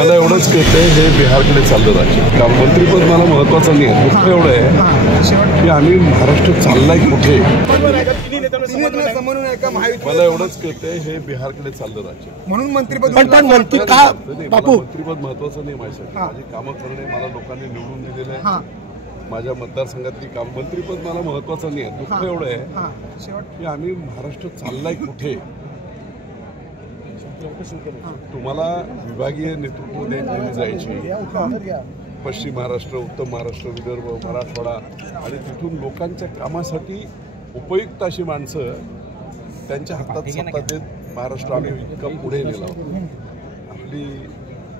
मला एवढंच कळतंय हे बिहारकडे चाललं राज्य. कारण मंत्रीपद मला महत्वाचं नाही आहे. दुसरं एवढं आहे की आम्ही महाराष्ट्र चाललाय कुठे. मला एवढंच कळतंय हे बिहारकडे चाललं राज्य. म्हणून मंत्रीपद मंत्रीपद महत्वाचं नाही माझ्यासाठी. माझी कामं करणे, मला लोकांनी निवडून दिलेलं आहे. माझ्या मतदारसंघातली काम. मंत्रीपद मला महत्वाचं नाही आहे. दुसरं एवढं आहे की आम्ही महाराष्ट्र चाललाय कुठे. तुम्हाला विभागीय नेतृत्व द्यायची जायची. पश्चिम महाराष्ट्र, उत्तर महाराष्ट्र, विदर्भ, मराठवाडा आणि तिथून लोकांच्या कामासाठी उपयुक्त अशी माणसं त्यांच्या हातात सत्ता देत महाराष्ट्र आम्ही इतकं पुढे नेला.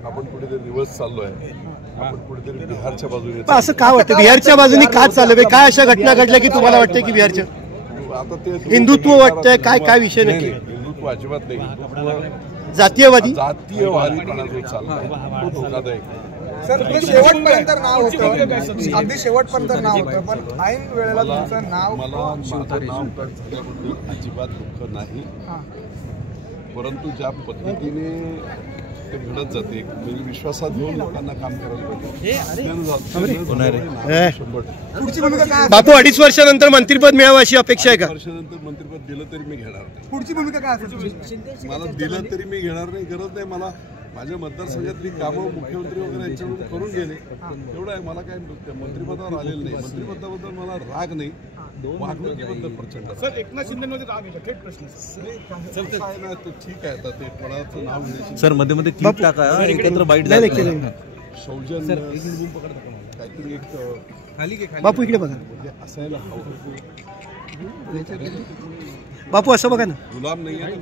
आपण कुठेतरी रिव्हर्स चाललो आहे. आपण कुठेतरी बिहारच्या बाजूने. असं का वाटतं बिहारच्या बाजूने का चाललंय? काय अशा घटना घडल्या की तुम्हाला वाटतं की बिहारच्या आता ते हिंदुत्व वाटतंय? काय विषय नक्की? हिंदुत्व अजिबात नाही. हिंदुत्व जातीयवादीपणा जो चाललाय तो धोकादायक. सर शेवटपर्यंत नाव होतं, अगदी शेवटपर्यंत नाव होतं, पण ऐन वेळेला तुमचं नाव झाल्याबद्दल अजिबात दुःख नाही. परंतु ज्या पद्धतीने ते घडत जाते मी विश्वासात घेऊन लोकांना काम करायला पाहिजे. पुढची भूमिका काय? बापू 2.5 वर्षानंतर मंत्रिपद मिळावं अशी अपेक्षा आहे का? वर्षानंतर मंत्रिपद दिलं तरी मी घेणार नाही. पुढची भूमिका काय असेल? मला दिलं तरी मी घेणार नाही. गरज नाही. मला माझ्या मतदारसंघातली कामं मुख्यमंत्री वगैरे यांच्याकडून करून गेले. एवढं आहे. मला काय मंत्रिपदावर आलेलं नाही. मंत्रिपदाबद्दल मला राग नाही, वागणुकीबद्दल प्रचंड. सर एकनाथ शिंदेमध्ये राग आहे थेट प्रश्न. ठीक आहे. आता ते कोणाचं नाव घेण्याची सर मध्ये मध्ये क्लिप टाका एकत्र बाईट सौजन काहीतरी एक बापू इकडे बघा. असायला हवं. बापू असं बघा ना. गुलाम नाही आहे.